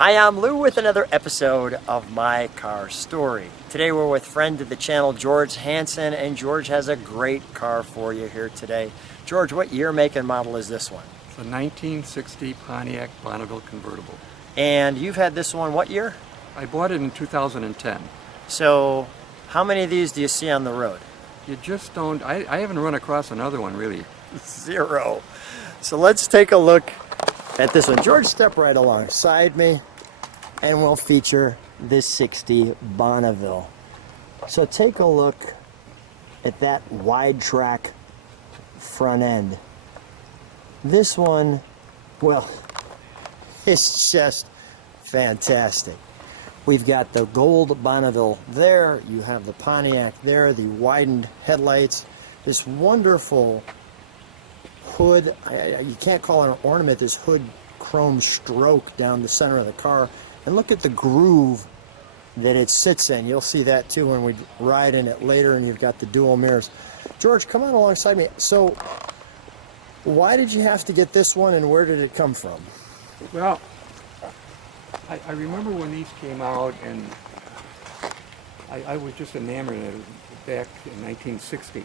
Hi, I'm Lou with another episode of My Car Story. Today we're with friend of the channel, George Hansen, and George has a great car for you here today. George, what year, make, and model is this one? It's a 1960 Pontiac Bonneville Convertible. And you've had this one what year? I bought it in 2010. So, how many of these do you see on the road? You just don't, I haven't run across another one really. Zero. So let's take a look at this one. George, step right alongside me and we'll feature this 60 Bonneville. So take a look at that wide track front end. This one, well, it's just fantastic. We've got the gold Bonneville there, you have the Pontiac there, the widened headlights, this wonderful hood, you can't call it an ornament, this hood chrome stroke down the center of the car. And look at the groove that it sits in. You'll see that too when we ride in it later, and you've got the dual mirrors. George, come on alongside me. So, why did you have to get this one, and where did it come from? Well, I remember when these came out, and I was just enamored of it back in 1960.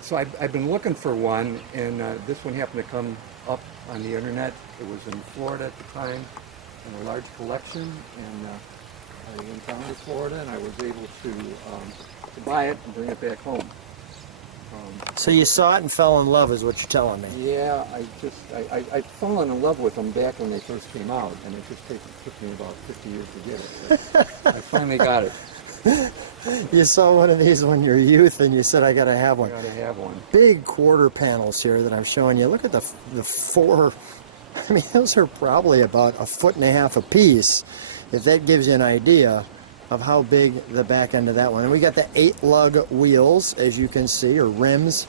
So I've been looking for one, and this one happened to come up on the internet. It was in Florida at the time, in a large collection, and I went down to Florida, and I was able to buy it and bring it back home. So you saw it and fell in love, is what you're telling me? Yeah, I fell in love with them back when they first came out, and it just took me about 50 years to get it. But I finally got it. You saw one of these when you were youth and you said, I gotta have one. I gotta have one. Big quarter panels here that I'm showing you. Look at the four, I mean, those are probably about 1.5 feet a piece, if that gives you an idea of how big the back end of that one. And we got the 8-lug wheels, as you can see, or rims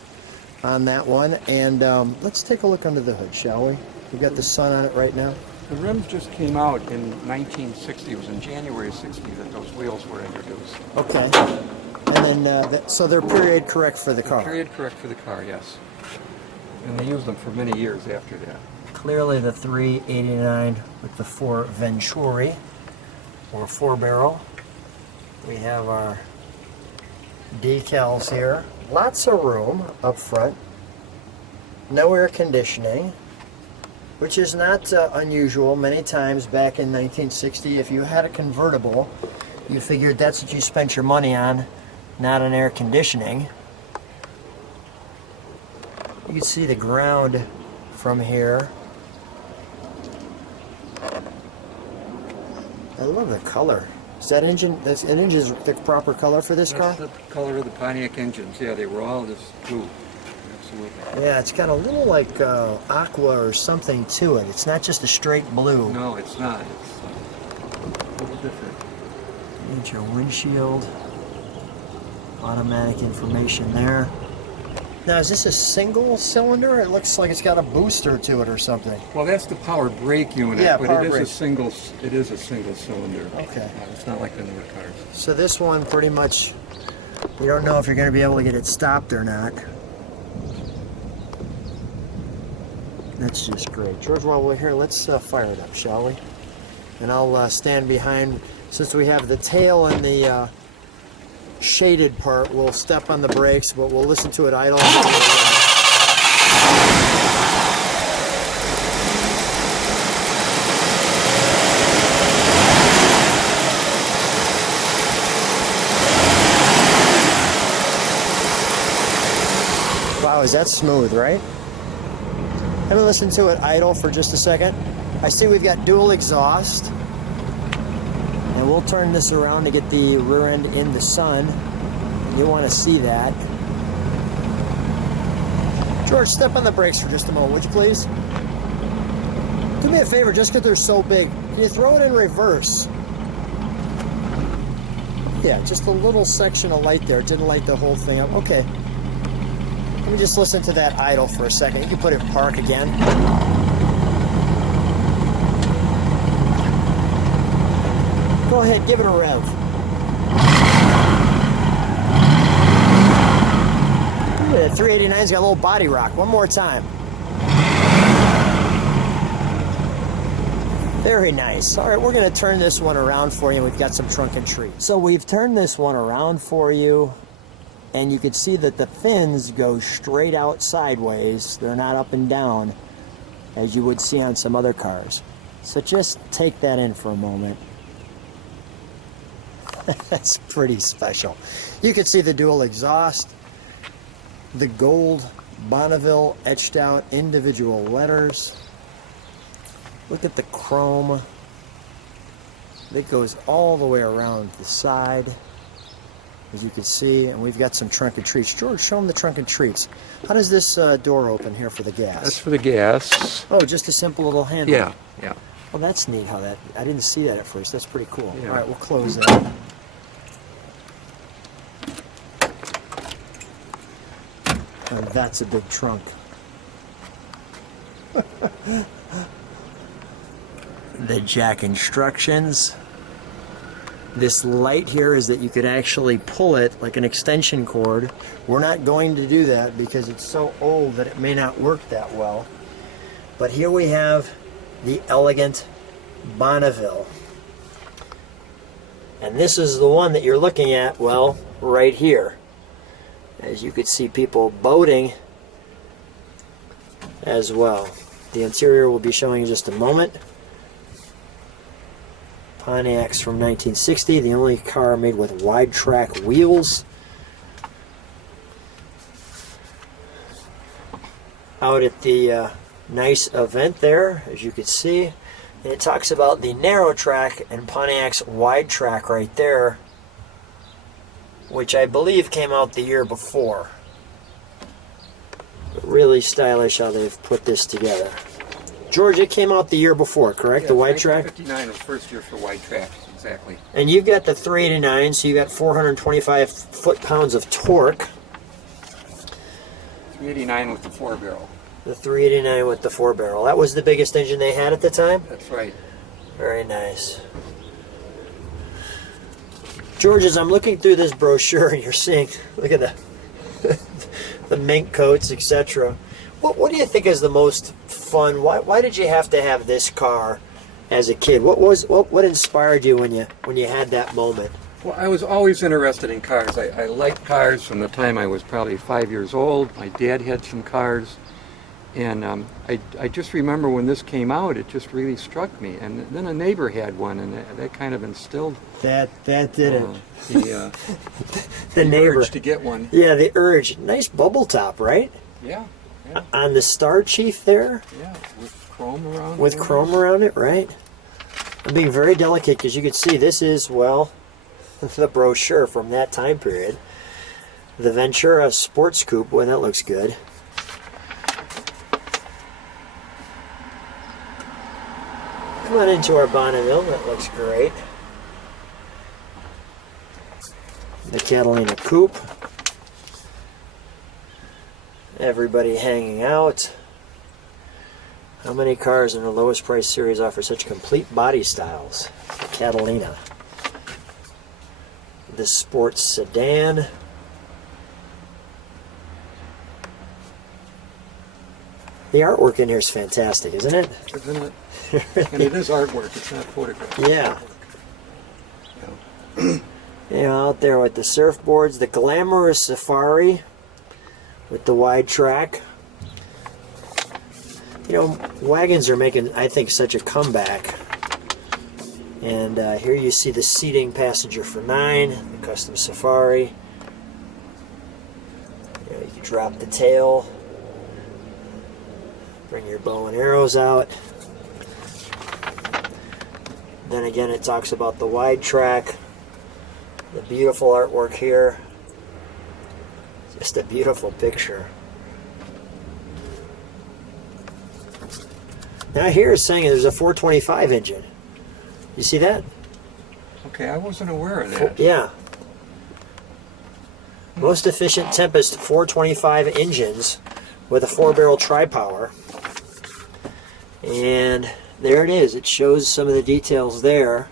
on that one. And let's take a look under the hood, shall we? We've got the sun on it right now. The rims just came out in 1960. It was in January of 60 that those wheels were introduced. Okay. And then, so they're period correct for the car? Period correct for the car, yes. And they used them for many years after that. Clearly the 389 with the 4 Venturi, or 4-barrel. We have our decals here. Lots of room up front. No air conditioning, which is not unusual. Many times back in 1960, if you had a convertible, you figured that's what you spent your money on, not on air conditioning. You can see the ground from here. I love the color. Is that engine, that engine is the proper color for this car? That's the color of the Pontiac engines. Yeah, they were all this blue. Absolutely. Yeah, it's got a little like aqua or something to it. It's not just a straight blue. No, it's not. It's a little different. Need your windshield. Automatic information there. Now, is this a single cylinder? It looks like it's got a booster to it or something. Well, that's the power brake unit, yeah, but it is a single cylinder. Okay. It's not like the newer cars. So this one pretty much, you don't know if you're going to be able to get it stopped or not. That's just great. George, while we're here, let's fire it up, shall we? And I'll stand behind, since we have the tail and the shaded part, we'll step on the brakes, but we'll listen to it idle. Wow, is that smooth, right? I'm gonna listen to it idle for just a second. I see we've got dual exhaust. And we'll turn this around to get the rear end in the sun. You want to see that. George, step on the brakes for just a moment, would you please? Do me a favor, just because they're so big. Can you throw it in reverse? Yeah, just a little section of light there. It didn't light the whole thing up. Okay. Let me just listen to that idle for a second. You can put it in park again. Go ahead, give it a rev. The 389's got a little body rock. One more time. Very nice. All right, we're going to turn this one around for you. We've got some trunk and trees. So we've turned this one around for you, and you can see that the fins go straight out sideways. They're not up and down, as you would see on some other cars. So just take that in for a moment. That's pretty special. You can see the dual exhaust, the gold Bonneville etched out individual letters. Look at the chrome that goes all the way around the side, as you can see, and we've got some trunk and treats. George, show them the trunk and treats. How does this door open here for the gas? That's for the gas. Oh, just a simple little handle. Yeah, yeah. Well, that's neat how that, I didn't see that at first. That's pretty cool. Yeah. All right, we'll close that. Oh, that's a big trunk. The jack instructions. This light here is that you could actually pull it like an extension cord. We're not going to do that because it's so old that it may not work that well. But here we have the elegant Bonneville. And this is the one that you're looking at, well, right here. As you could see people boating as well. The interior will be showing in just a moment. Pontiacs from 1960, the only car made with wide track wheels. Out at the nice event there, as you can see. And it talks about the narrow track and Pontiac's wide track right there, which I believe came out the year before. Really stylish how they've put this together. George, it came out the year before, correct? Yeah, the wide track? 1959 was the first year for wide tracks, exactly. And you've got the 389, so you got 425 foot-pounds of torque. 389 with the 4-barrel. The 389 with the 4-barrel. That was the biggest engine they had at the time? That's right. Very nice. George, as I'm looking through this brochure and you're seeing, look at the mink coats, etc. What do you think is the most fun? Why did you have to have this car as a kid? What inspired you when you had that moment? Well, I was always interested in cars. I liked cars from the time I was probably 5 years old. My dad had some cars. And I just remember when this came out, it just really struck me. And then a neighbor had one, and that kind of instilled that did it. The neighbor urge to get one. Yeah, the urge. Nice bubble top, right? Yeah. On the Star Chief there. Yeah, with chrome around. With chrome around it, right? I'm being very delicate because you can see this is, well, the brochure from that time period. The Ventura Sports Coupe. Boy, that looks good. Come on into our Bonneville. That looks great. The Catalina Coupe. Everybody hanging out. How many cars in the lowest price series offer such complete body styles? The Catalina. The sports sedan. The artwork in here is fantastic, isn't it? Isn't it? And it is artwork, it's not photograph. Yeah. You know, out there with the surfboards, the glamorous Safari with the wide track. You know, wagons are making, I think, such a comeback. And here you see the seating passenger for 9, the custom Safari. You know, you can drop the tail, bring your bow and arrows out. Then again, it talks about the wide track, the beautiful artwork here. Just a beautiful picture. Now here it's saying there's a 425 engine. You see that? Okay, I wasn't aware of that. Yeah. Most efficient Tempest 425 engines with a 4-barrel tri-power. And there it is. It shows some of the details there.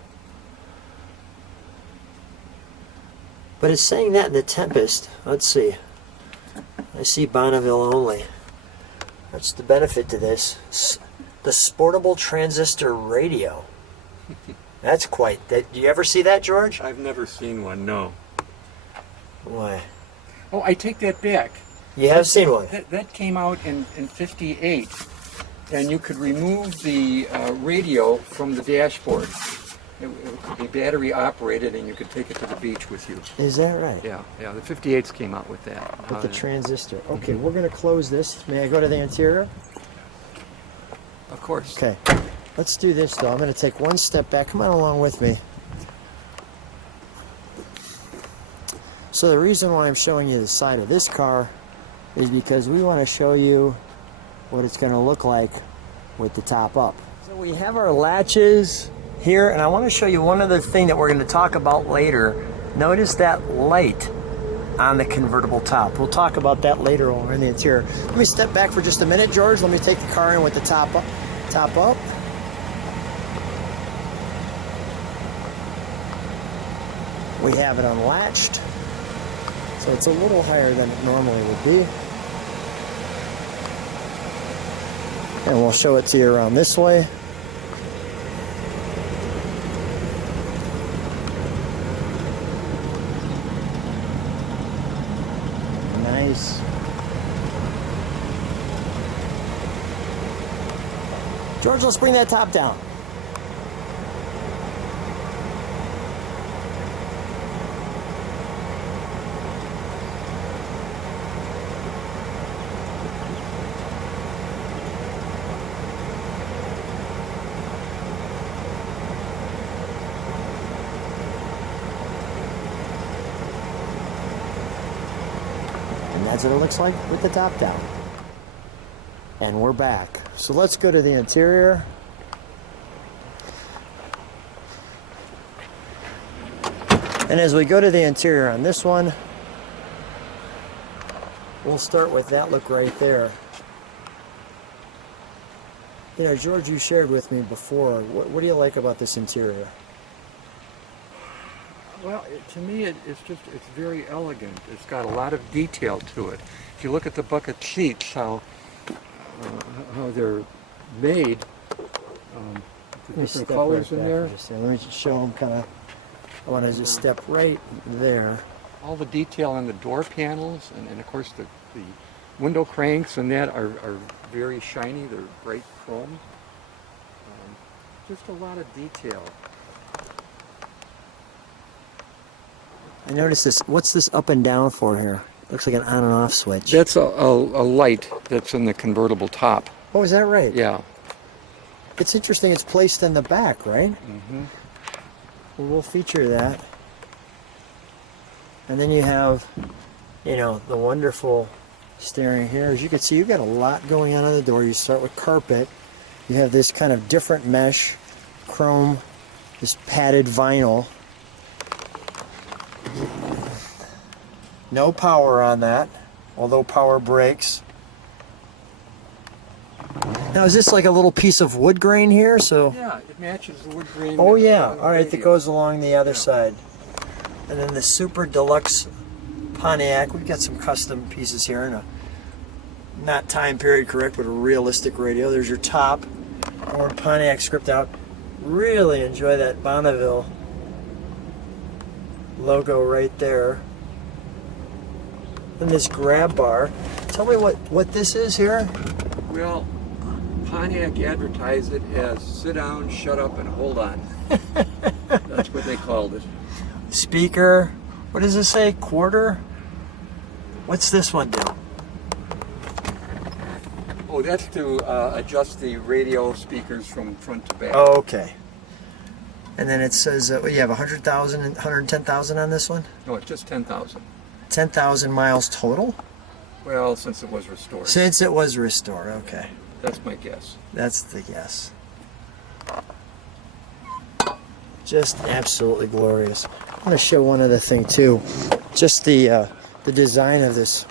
But it's saying that in the Tempest. Let's see. I see Bonneville only. That's the benefit to this. The Sportable Transistor Radio. That's quite. Do you ever see that, George? I've never seen one, no. Why? Oh, I take that back. You have seen one. That came out in 58, and you could remove the radio from the dashboard. It could be battery operated, and you could take it to the beach with you. Is that right? Yeah, the 58s came out with that. With the transistor. Okay, we're going to close this. May I go to the interior? Of course. Okay. Let's do this, though. I'm going to take one step back. Come on along with me. So the reason why I'm showing you the side of this car is because we want to show you what it's going to look like with the top up. So we have our latches here, and I want to show you one other thing that we're going to talk about later. Notice that light on the convertible top. We'll talk about that later when we're in the interior. Let me step back for just a minute, George. Let me take the car in with the top up. Top up. We have it unlatched, so it's a little higher than it normally would be. And we'll show it to you around this way. Nice. George, let's bring that top down. That's what it looks like with the top down. And we're back. So let's go to the interior. And as we go to the interior on this one, we'll start with that look right there. You know, George, you shared with me before, what do you like about this interior? Well, to me, it's very elegant. It's got a lot of detail to it. If you look at the bucket seats, how they're made, the different colors in there. Let me just show them kind of. I want to just step right there. All the detail on the door panels, and of course the window cranks and that are very shiny. They're bright chrome. Just a lot of detail. I noticed this. What's this up and down for here? Looks like an on and off switch. That's a light that's in the convertible top. Oh, is that right? Yeah. It's interesting. It's placed in the back, right? Mm-hmm. Well, we'll feature that. And then you have, you know, the wonderful steering here. As you can see, you've got a lot going on the door. You start with carpet. You have this kind of different mesh, chrome, this padded vinyl. No power on that, although power brakes. Now, is this like a little piece of wood grain here? So Yeah, it matches the wood grain. oh yeah, all right, that goes along the other side. And then the super deluxe Pontiac. We've got some custom pieces here and a not time period correct, but a realistic radio. There's your top. Or Pontiac script out. Really enjoy that Bonneville logo right there. And this grab bar. Tell me what this is here. Well, Pontiac advertised it as sit down, shut up, and hold on. That's what they called it. Speaker. What does this say? Quarter? What's this one do? Oh, that's to adjust the radio speakers from front to back. Oh, okay. And then it says, you have 100,000 and 110,000 on this one? No, it's just 10,000. 10,000 miles total? Well, since it was restored. Since it was restored, okay. That's my guess. That's the guess. Just absolutely glorious. I want to show one other thing too. Just the design of this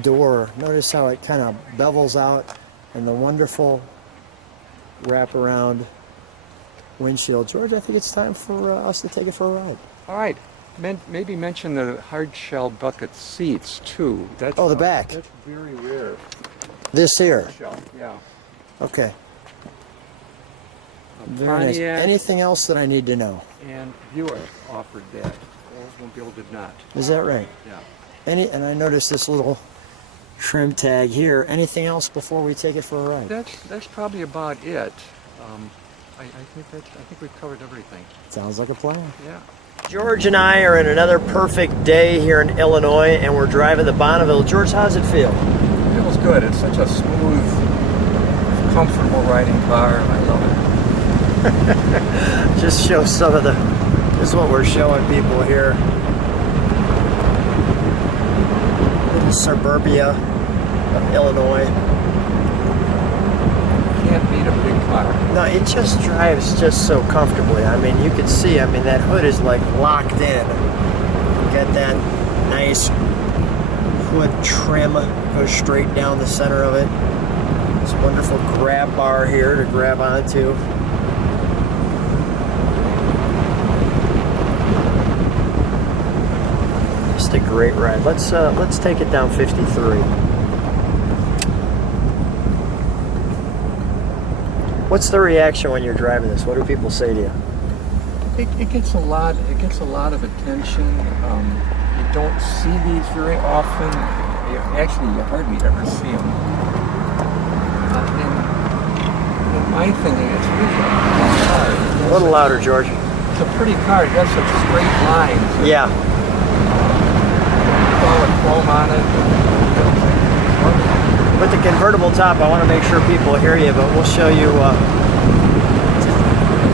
door. Notice how it kind of bevels out and the wonderful wraparound windshield. George, I think it's time for us to take it for a ride. All right. Maybe mention the hard shell bucket seats too. That's, oh, the back. That's very rare. This here. Hard shell, yeah. Okay. Very nice. Pontiac Anything else that I need to know? and Buick offered that. Oldsmobile did not. Is that right? Yeah. And I noticed this little trim tag here. Anything else before we take it for a ride? That's probably about it. I think we've covered everything. Sounds like a plan. Yeah. George and I are in another perfect day here in Illinois, and we're driving the Bonneville. George, how's it feel? It feels good. It's such a smooth, comfortable riding car. I love it. Just show some of the, this is what we're showing people here. Little suburbia of Illinois. Can't beat a big car. No, it just drives just so comfortably. I mean, you can see, I mean, that hood is like locked in. Got that nice hood trim, goes straight down the center of it. This wonderful grab bar here to grab onto. Just a great ride. Let's take it down 53. What's the reaction when you're driving this? What do people say to you? It gets a lot. It gets a lot of attention. You don't see these very often. You hardly ever see them. In my thinking, it's really a pretty car. A little louder, George. It's a pretty car. It has such straight lines. Yeah. With chrome on it. With the convertible top, I want to make sure people hear you, but we'll show you.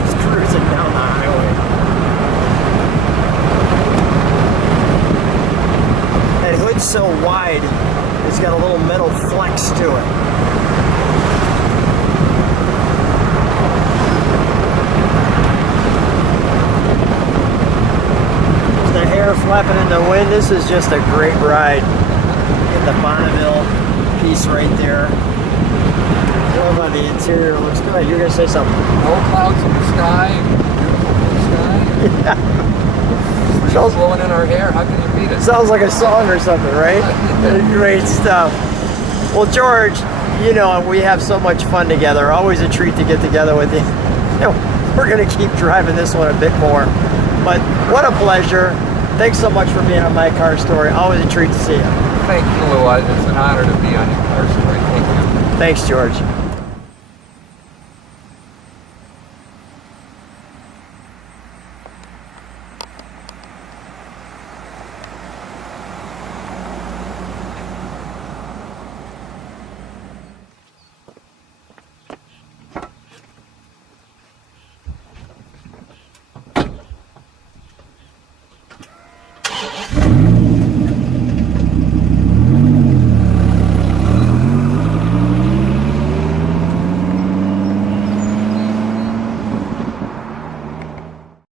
Just cruising down the highway. That hood's so wide, it's got a little metal flex to it. Just the hair flapping in the wind. This is just a great ride. Get the Bonneville piece right there. Love on the interior. Looks good. You're gonna say something? No clouds in the sky. Beautiful blue sky. Yeah. Breeze blowing in our hair. How can you beat it? Sounds like a song or something, right? Great stuff. Well, George, you know we have so much fun together. Always a treat to get together with you. We're gonna keep driving this one a bit more. But what a pleasure. Thanks so much for being on My Car Story. Always a treat to see you. Thank you, Lou. It's an honor to be on your car story. Thank you. Thanks, George.